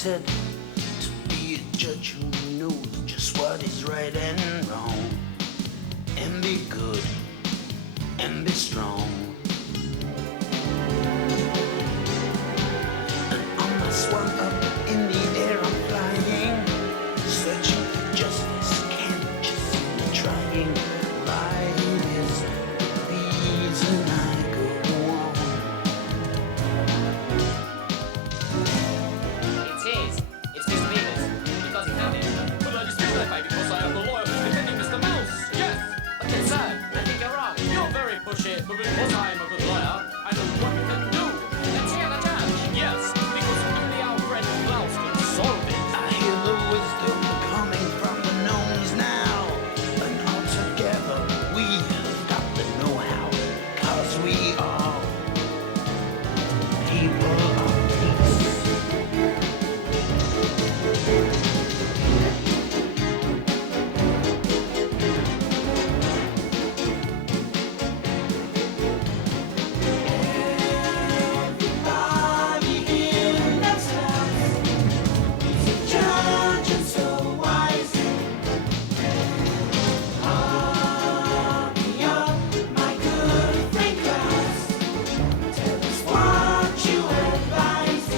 appointed to be a judge who knows just what is right and wrong, and be good and be strong. And on my swan up in the air I'm flying, searching for justice, can't you see me trying? Life is the reason I go on. It's his. It's Mr. Beaver's. He doesn't have it. But I dispute that, mate, because I am the lawyer who's defending Mr. Mouse. Yes. But then, sir, I think you're wrong. You're very pushy, but because I am a good lawyer, I know what we can do. Let's hear the judge. Yes, because only our friend Klaus can solve it. I hear the wisdom coming from the gnomes now, and all together we've got the know-how, 'cause we are people of peace. Everybody in this house is a judge and so wise. Hurry up, my good friend Klaus. Tell us what you advise.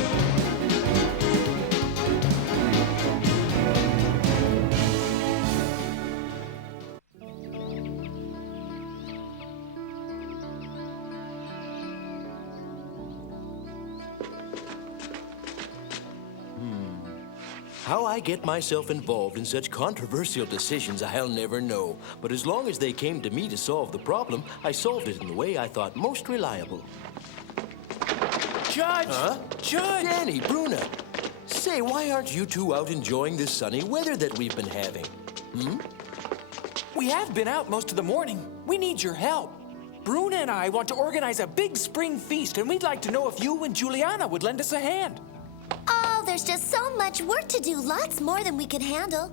How I get myself involved in such controversial decisions, I'll never know. But as long as they came to me to solve the problem, I solved it in the way I thought most reliable. Judge! Huh? Judge! Danny, Bruna. Say, why aren't you two out enjoying this sunny weather that we've been having? We have been out most of the morning. We need your help. Bruna and I want to organize a big spring feast, and we'd like to know if you and Juliana would lend us a hand. Oh, there's just so much work to do, lots more than we could handle.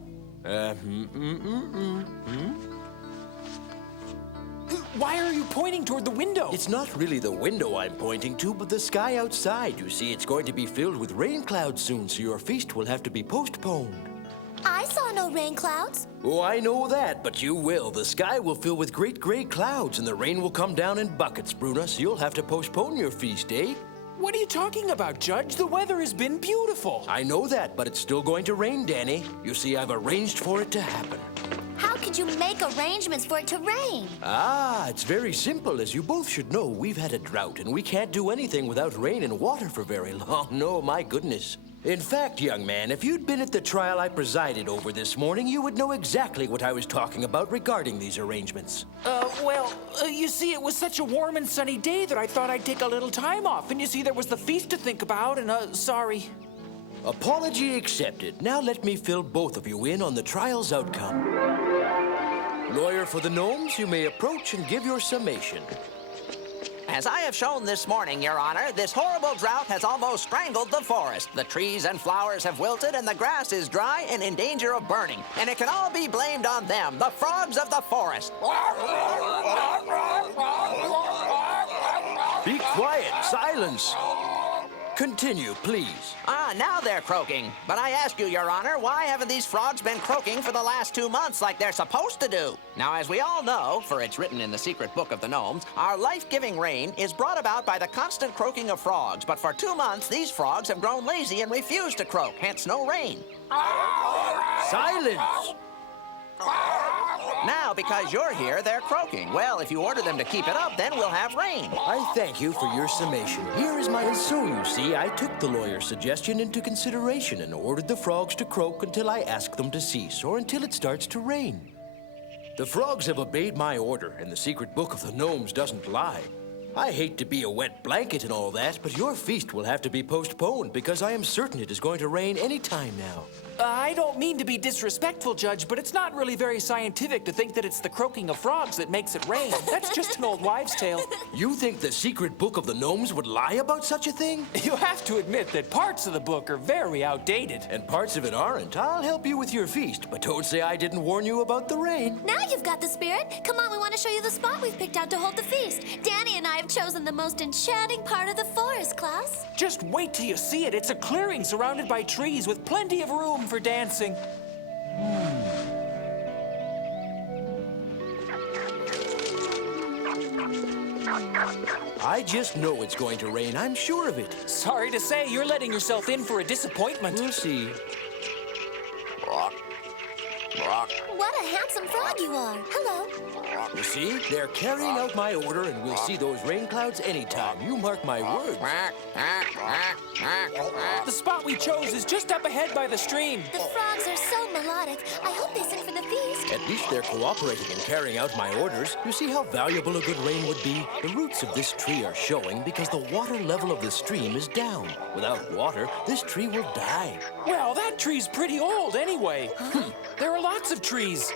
Why are you pointing toward the window? It's not really the window I'm pointing to, but the sky outside. You see, it's going to be filled with rain clouds soon, so your feast will have to be postponed. I saw no rain clouds. Oh, I know that, but you will. The sky will fill with great gray clouds, and the rain will come down in buckets, Bruna, so you'll have to postpone your feast, eh? What are you talking about, Judge? The weather has been beautiful. I know that, but it's still going to rain, Danny. You see, I've arranged for it to happen. How could you make arrangements for it to rain? Ah, it's very simple. As you both should know, we've had a drought, and we can't do anything without rain and water for very long. No, my goodness. In fact, young man, if you'd been at the trial I presided over this morning, you would know exactly what I was talking about regarding these arrangements. You see, it was such a warm and sunny day that I thought I'd take a little time off. And you see, there was the feast to think about, and sorry. Apology accepted. Now let me fill both of you in on the trial's outcome. Lawyer for the gnomes, you may approach and give your summation. As I have shown this morning, Your Honor, this horrible drought has almost strangled the forest. The trees and flowers have wilted, and the grass is dry and in danger of burning. And it can all be blamed on them, the frogs of the forest. Be quiet. Silence. Continue, please. Now they're croaking. But I ask you, Your Honor, why haven't these frogs been croaking for the last 2 months like they're supposed to do? Now, as we all know, for it's written in the secret book of the gnomes, our life-giving rain is brought about by the constant croaking of frogs. But for 2 months, these frogs have grown lazy and refused to croak, hence no rain. Silence. Now, because you're here, they're croaking. Well, if you order them to keep it up, then we'll have rain. I thank you for your summation. Here is my... So, you see, I took the lawyer's suggestion into consideration and ordered the frogs to croak until I ask them to cease, or until it starts to rain. The frogs have obeyed my order, and the secret book of the gnomes doesn't lie. I hate to be a wet blanket and all that, but your feast will have to be postponed because I am certain it is going to rain any time now. I don't mean to be disrespectful, Judge, but it's not really very scientific to think that it's the croaking of frogs that makes it rain. That's just an old wives' tale. You think the secret book of the gnomes would lie about such a thing? You have to admit that parts of the book are very outdated. And parts of it aren't. I'll help you with your feast, but don't say I didn't warn you about the rain. Now you've got the spirit. Come on, we want to show you the spot we've picked out to hold the feast. Danny and I have chosen the most enchanting part of the forest, Klaus. Just wait till you see it. It's a clearing surrounded by trees with plenty of room for dancing. I just know it's going to rain. I'm sure of it. Sorry to say, you're letting yourself in for a disappointment. We'll see. What a handsome frog you are. Hello. You see, they're carrying out my order, and we'll see those rain clouds anytime. You mark my words. The spot we chose is just up ahead by the stream. The frogs are so melodic. I hope they sing for the feast. At least they're cooperating and carrying out my orders. You see how valuable a good rain would be? The roots of this tree are showing because the water level of the stream is down. Without water, this tree will die. Well, that tree's pretty old anyway. There are lots of trees.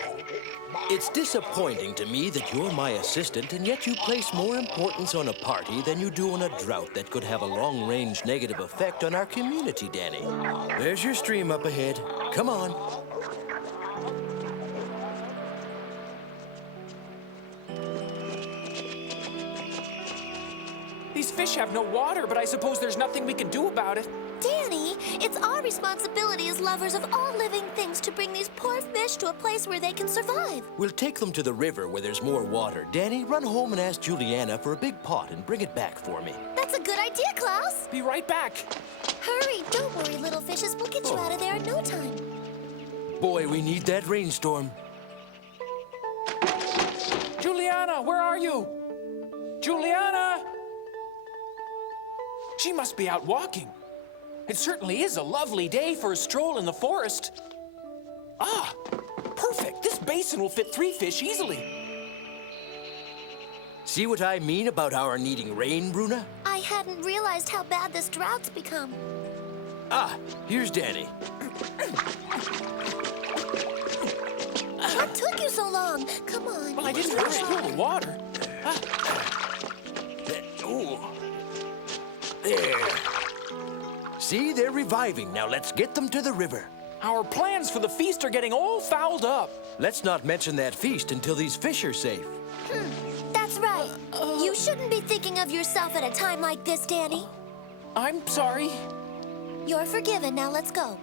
It's disappointing to me that you're my assistant, and yet you place more importance on a party than you do on a drought that could have a long-range negative effect on our community, Danny. There's your stream up ahead. Come on. These fish have no water, but I suppose there's nothing we can do about it. Danny, it's our responsibility as lovers of all living things to bring these poor fish to a place where they can survive. We'll take them to the river where there's more water. Danny, run home and ask Juliana for a big pot and bring it back for me. That's a good idea, Klaus. Be right back. Hurry, don't worry, little fishes. We'll get you out of there in no time. Boy, we need that rainstorm. Juliana, where are you? Juliana! She must be out walking. It certainly is a lovely day for a stroll in the forest. Ah, perfect. This basin will fit 3 fish easily. See what I mean about our needing rain, Bruna? I hadn't realized how bad this drought's become. Ah, here's Danny. What took you so long? Come on. Well, I didn't want to spill the water. There. See, they're reviving. Now let's get them to the river. Our plans for the feast are getting all fouled up. Let's not mention that feast until these fish are safe. That's right. You shouldn't be thinking of yourself at a time like this, Danny. I'm sorry. You're forgiven. Now let's go.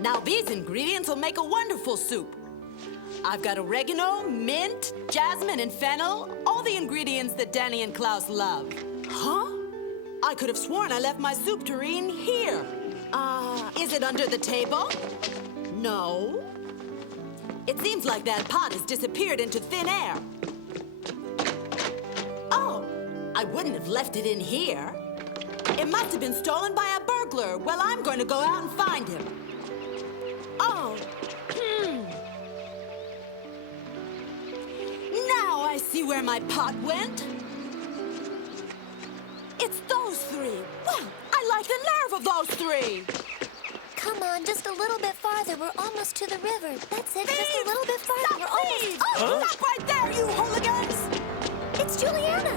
Now these ingredients will make a wonderful soup. I've got oregano, mint, jasmine, and fennel. All the ingredients that Danny and Klaus love. Huh? I could have sworn I left my soup tureen here. Is it under the table? No. It seems like that pot has disappeared into thin air. Oh, I wouldn't have left it in here. It must have been stolen by a burglar. Well, I'm going to go out and find him. Oh, Now I see where my pot went. It's those 3. Wow, I like the nerve of those 3. Come on, just a little bit farther. We're almost to the river. That's it. Just a Thieves! little bit farther. Stop, We're almost. thieves! Oh, Stop right there, you hooligans! it's Juliana.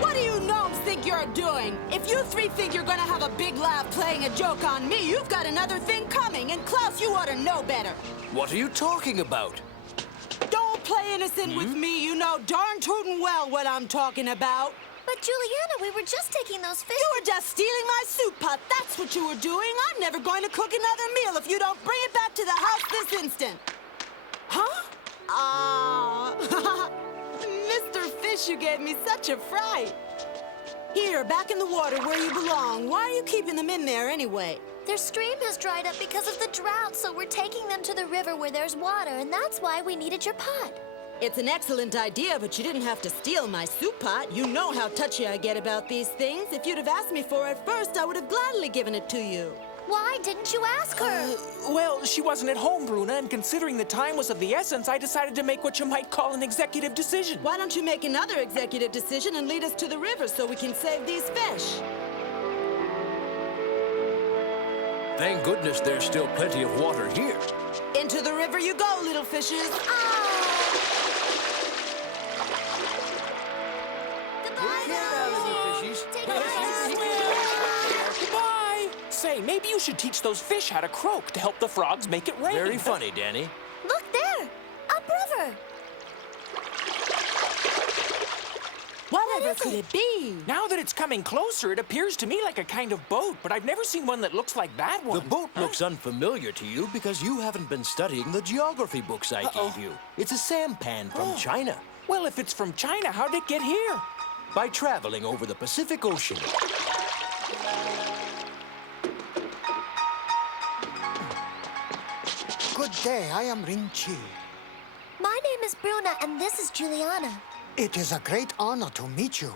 What do you gnomes think you're doing? If you 3 think you're gonna have a big laugh playing a joke on me, you've got another thing coming. And Klaus, you ought to know better. What are you talking about? Don't play innocent with me. You know darn tootin' well what I'm talking about. But Juliana, we were just taking those fish. You were just stealing my soup pot. That's what you were doing. I'm never going to cook another meal if you don't bring it back to the house this instant. Huh? Mr. Fish, you gave me such a fright. Here, back in the water where you belong. Why are you keeping them in there anyway? Their stream has dried up because of the drought, so we're taking them to the river where there's water, and that's why we needed your pot. It's an excellent idea, but you didn't have to steal my soup pot. You know how touchy I get about these things. If you'd have asked me for it first, I would have gladly given it to you. Why didn't you ask her? Well, she wasn't at home, Bruna, and considering the time was of the essence, I decided to make what you might call an executive decision. Why don't you make another executive decision and lead us to the river so we can save these fish? Thank goodness there's still plenty of water here. Into the river you go, little fishes. Goodbye. Say, maybe you should teach those fish how to croak to help the frogs make it rain. Very funny, Danny. Look there! Upriver! Whatever could it be? Now that it's coming closer, it appears to me like a kind of boat, but I've never seen one that looks like that one. The boat looks unfamiliar to you because you haven't been studying the geography books I gave you. It's a sampan from China. Well, if it's from China, how'd it get here? By traveling over the Pacific Ocean. Good day, I am Ling-Chi. My name is Bruna, and this is Juliana. It is a great honor to meet you.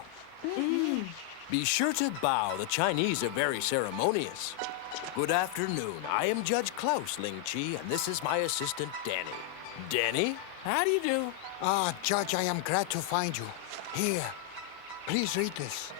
Be sure to bow. The Chinese are very ceremonious. Good afternoon. I am Judge Klaus, Ling-Chi, and this is my assistant, Danny. Danny? How do you do? Ah, Judge, I am glad to find you. Here, please read this.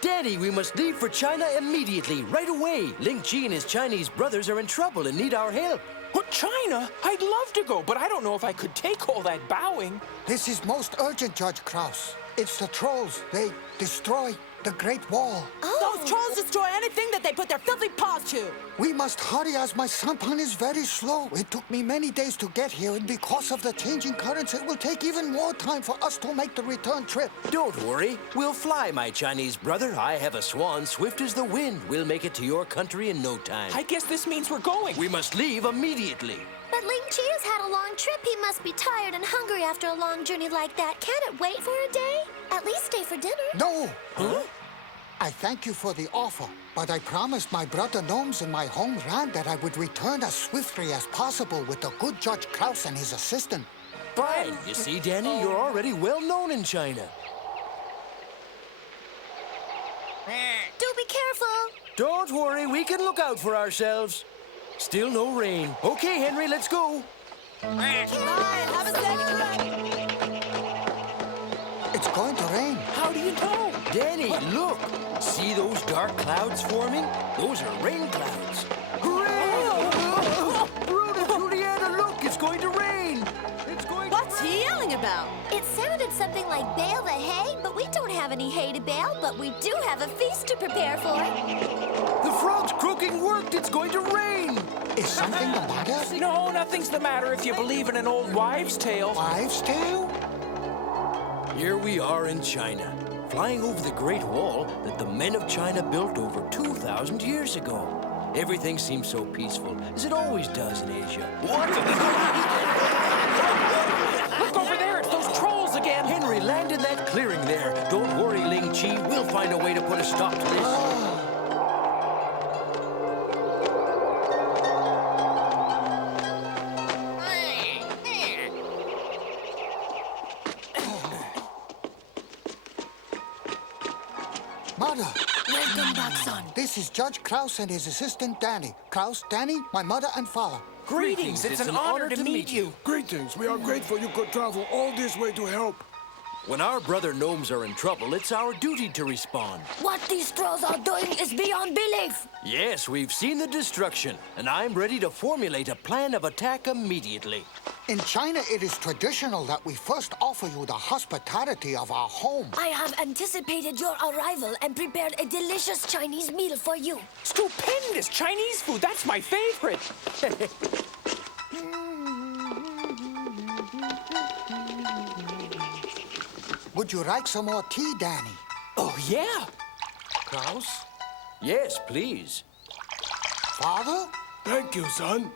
Danny, we must leave for China immediately, right away. Ling-Chi and his Chinese brothers are in trouble and need our help. What, China? I'd love to go, but I don't know if I could take all that bowing. This is most urgent, Judge Klaus. It's the trolls. They destroy the Great Wall. Those trolls destroy anything that they put their filthy paws to. We must hurry as my sampan is very slow. It took me many days to get here, and because of the changing currents, it will take even more time for us to make the return trip. Don't worry. We'll fly, my Chinese brother. I have a swan swift as the wind. We'll make it to your country in no time. I guess this means we're going. We must leave immediately. But Ling-Chi has had a long trip. He must be tired and hungry after a long journey like that. Can't it wait for a day? At least stay for dinner. No! Huh? I thank you for the offer, but I promised my brother gnomes in my homeland that I would return as swiftly as possible with the good Judge Klaus and his assistant. Fine. You see, Danny, you're already well known in China. Do be careful. Don't worry, we can look out for ourselves. Still no rain. Okay, Henry, let's go. Bye, have a safe trip. It's going to rain. How do you know? Danny, look. See those dark clouds forming? Those are rain clouds. Hooray! Bruna, Juliana, look, it's going to rain. It's going What's to rain. he yelling about? It sounded something like bale the hay, but we don't have any hay to bale, but we do have a feast to prepare for. The frog's croaking worked. It's going to rain. Is something the matter? No, nothing's the matter if you believe in an old wives' tale. Wives' tale? Here we are in China, flying over the Great Wall that the men of China built over 2,000 years ago. Everything seems so peaceful, as it always does in Asia. What? Look over there, it's those trolls again. Henry, land in that clearing there. Don't worry, Ling-Chi. We'll find a way to put a stop to this. Mother, Welcome back, son. this is Judge Klaus and his assistant Danny. Klaus, Danny, my mother and father. Greetings, it's an honor to meet you. Greetings. We are grateful you could travel all this way to help. When our brother gnomes are in trouble, it's our duty to respond. What these trolls are doing is beyond belief. Yes, we've seen the destruction, and I'm ready to formulate a plan of attack immediately. In China, it is traditional that we first offer you the hospitality of our home. I have anticipated your arrival and prepared a delicious Chinese meal for you. Stupendous Chinese food, that's my favorite. Would you like some more tea, Danny? Oh, yeah. Klaus? Yes, please. Father? Thank you, son.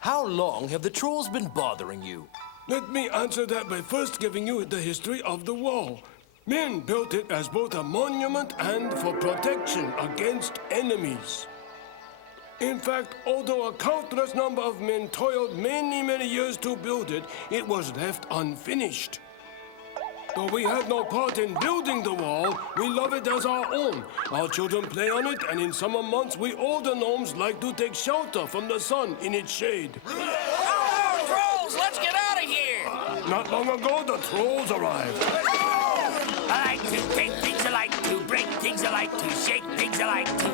How long have the trolls been bothering you? Let me answer that by first giving you the history of the wall. Men built it as both a monument and for protection against enemies. In fact, although a countless number of men toiled many years to build it, it was left unfinished. Though we had no part in building the wall, we love it as our own. Our children play on it, and in summer months, we older gnomes like to take shelter from the sun in its shade. Trolls, let's get out of here! Not long ago, the trolls arrived. I like to take things, I like to break things, I like to shake things, I like to,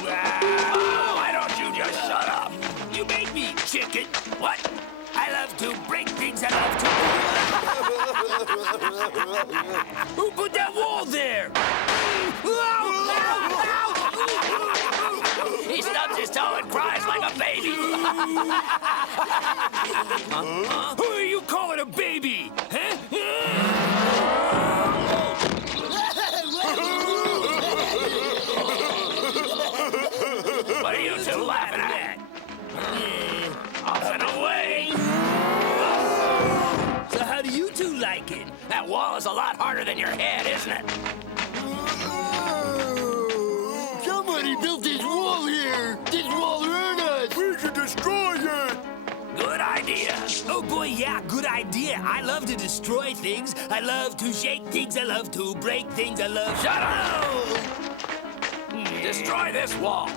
why don't you just shut up? You made me, chicken. What? I love to break things, I love to... Who put that wall there? He stubs his toe and cries like a baby. Who are you calling a baby? Huh? What are you two laughing at? Off and away. So how do you two like it? That wall is a lot harder than your head, isn't it? Somebody built this wall here. This wall hurt us. We should destroy it. Good idea. Oh boy, yeah, good idea. I love to destroy things. I love to shake things. I love to break things. I love... Shut up! Destroy this wall.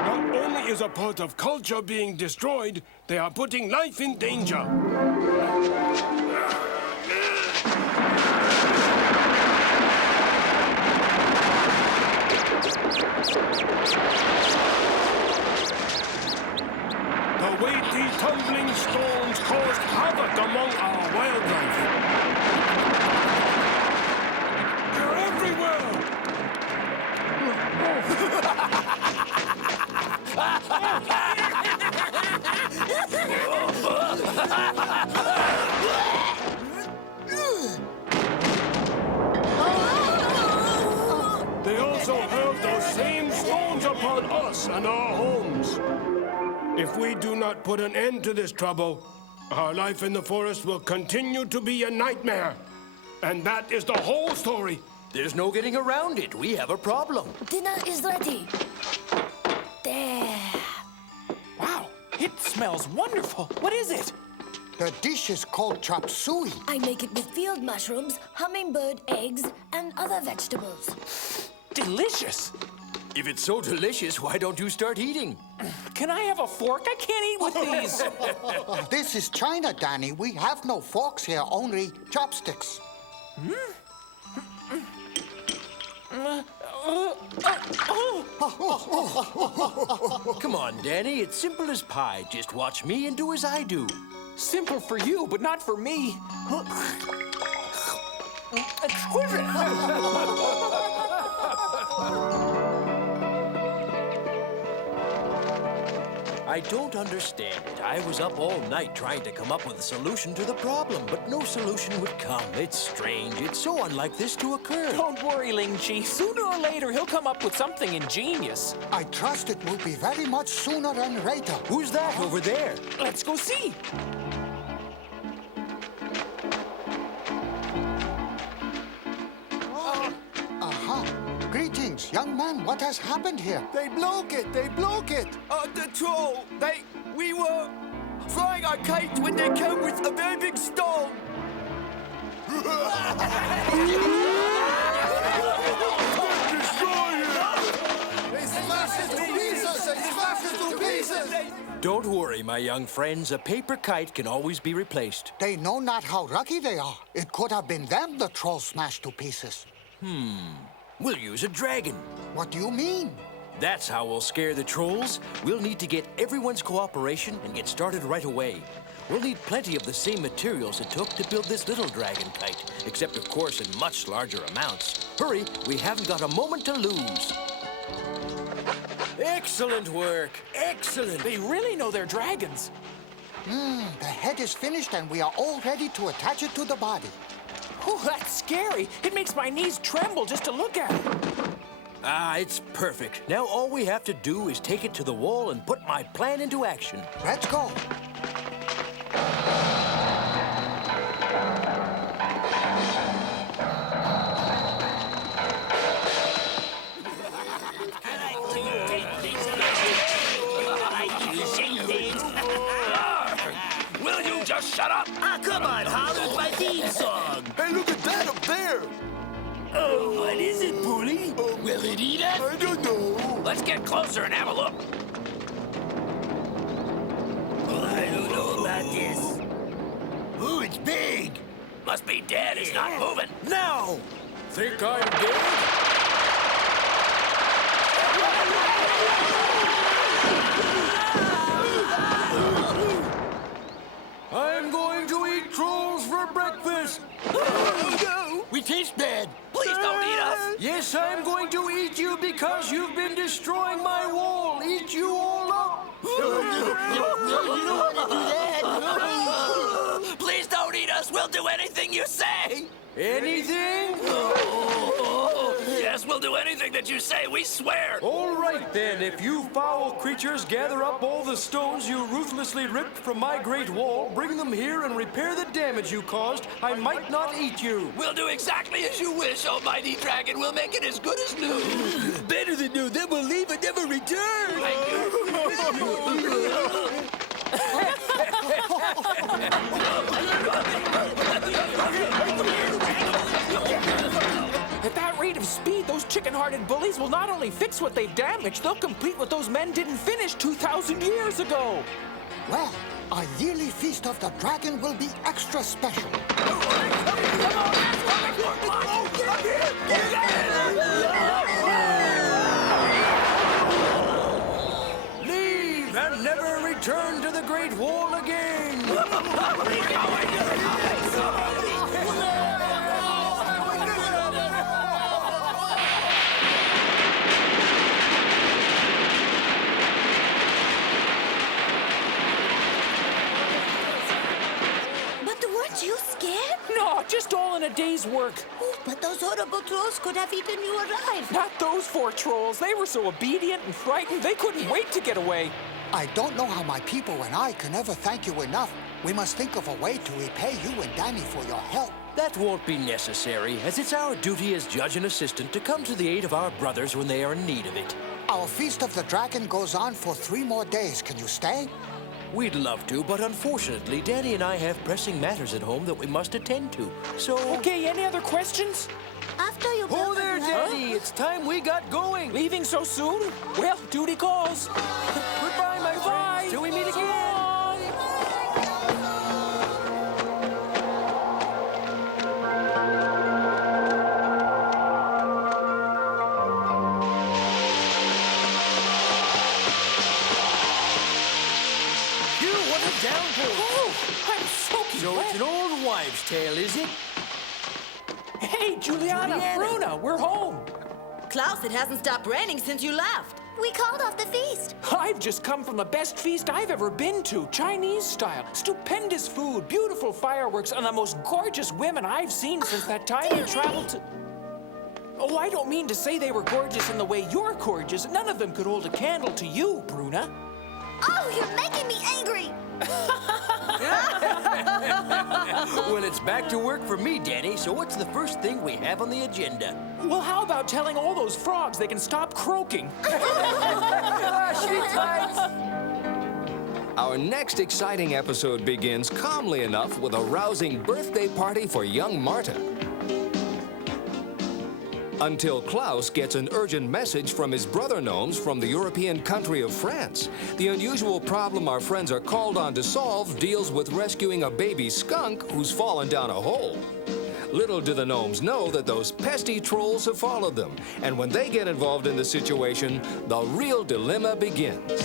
Not only is a part of culture being destroyed, they are putting life in danger. The weighty, tumbling stones caused havoc among our wildlife. They're everywhere! They also hurled those same stones upon us and our homes. If we do not put an end to this trouble, our life in the forest will continue to be a nightmare. And that is the whole story. There's no getting around it. We have a problem. Dinner is ready. There. Wow, it smells wonderful. What is it? The dish is called chop suey. I make it with field mushrooms, hummingbird eggs, and other vegetables. Delicious. If it's so delicious, why don't you start eating? Can I have a fork? I can't eat with these. This is China, Danny. We have no forks here, only chopsticks. Come on, Danny. It's simple as pie. Just watch me and do as I do. Simple for you, but not for me. Exquisite. I don't understand it. I was up all night trying to come up with a solution to the problem, but no solution would come. It's strange. It's so unlike this to occur. Don't worry, Ling-Chi. Sooner or later, he'll come up with something ingenious. I trust it will be very much sooner than later. Who's that over there? Let's go see. Greetings, young man. What has happened here? They broke it. They broke it. The troll. We were flying our kite when they came with a very big stone. They smashed it to pieces. They smashed it to pieces. Don't worry, my young friends. A paper kite can always be replaced. They know not how lucky they are. It could have been them the troll smashed to pieces. We'll use a dragon. What do you mean? That's how we'll scare the trolls. We'll need to get everyone's cooperation and get started right away. We'll need plenty of the same materials it took to build this little dragon kite, except, of course, in much larger amounts. Hurry, we haven't got a moment to lose. Excellent work. Excellent. They really know they're dragons. The head is finished and we are all ready to attach it to the body. Oh, that's scary. It makes my knees tremble just to look at it. It's perfect. Now all we have to do is take it to the wall and put my plan into action. Let's go. Will you just shut up? Come on, holler my theme song. Hey, look at that up there. Oh, what is it, Bully? Will it eat us? I don't know. Let's get closer and have a look. Well, I don't know about this. Oh, it's big. Must be dead. It's not moving. Now! Think I'm dead? I'm going to eat trolls for breakfast. No! We taste bad. Please don't eat us. Yes, I'm going to eat you because you've been destroying my wall. Eat you all up. You don't want to do that. Please don't eat us. We'll do anything you say. Anything? Yes, we'll do anything that you say. We swear. All right, then. If you foul creatures gather up all the stones you ruthlessly ripped from my great wall, bring them here and repair the damage you caused, I might not eat you. We'll do exactly as you wish, almighty dragon. We'll make it as good as new. Better than new. Then we'll leave and never return. Thank you. At that rate of speed, those chicken-hearted bullies will not only fix what they've damaged, they'll complete what those men didn't finish 2,000 years ago. Well, our yearly Feast of the Dragon will be extra special. Leave and never return to the Great Wall again. Weren't you scared? No, just all in a day's work. Oh, but those horrible trolls could have eaten you alive. Not those 4 trolls. They were so obedient and frightened, they couldn't wait to get away. I don't know how my people and I can ever thank you enough. We must think of a way to repay you and Danny for your help. That won't be necessary, as it's our duty as judge and assistant to come to the aid of our brothers when they are in need of it. Our Feast of the Dragon goes on for 3 more days. Can you stay? We'd love to, but unfortunately, Danny and I have pressing matters at home that we must attend to. So... Okay, any other questions? After you Oh, build there, a Danny! It's time we got going! Leaving so soon? Well, duty calls. Goodbye, my friends! Till we meet again! Downpour. Oh, I'm soaking So it's an old wives' tale, is it? Hey, Juliana, Bruna, we're home. Klaus, it hasn't stopped raining since you left. We called off the feast. I've just come from the best feast I've ever been to, Chinese style. Stupendous food, beautiful fireworks, and the most gorgeous women I've seen since that time we traveled to... Oh, I don't mean to say they were gorgeous in the way you're gorgeous. None of them could hold a candle to you, Bruna. Oh, you're making me angry. Well, it's back to work for me, Danny, so what's the first thing we have on the agenda? Well, how about telling all those frogs they can stop croaking? Our next exciting episode begins calmly enough with a rousing birthday party for young Marta. Until Klaus gets an urgent message from his brother gnomes from the European country of France. The unusual problem our friends are called on to solve deals with rescuing a baby skunk who's fallen down a hole. Little do the gnomes know that those pesky trolls have followed them, and when they get involved in the situation, the real dilemma begins.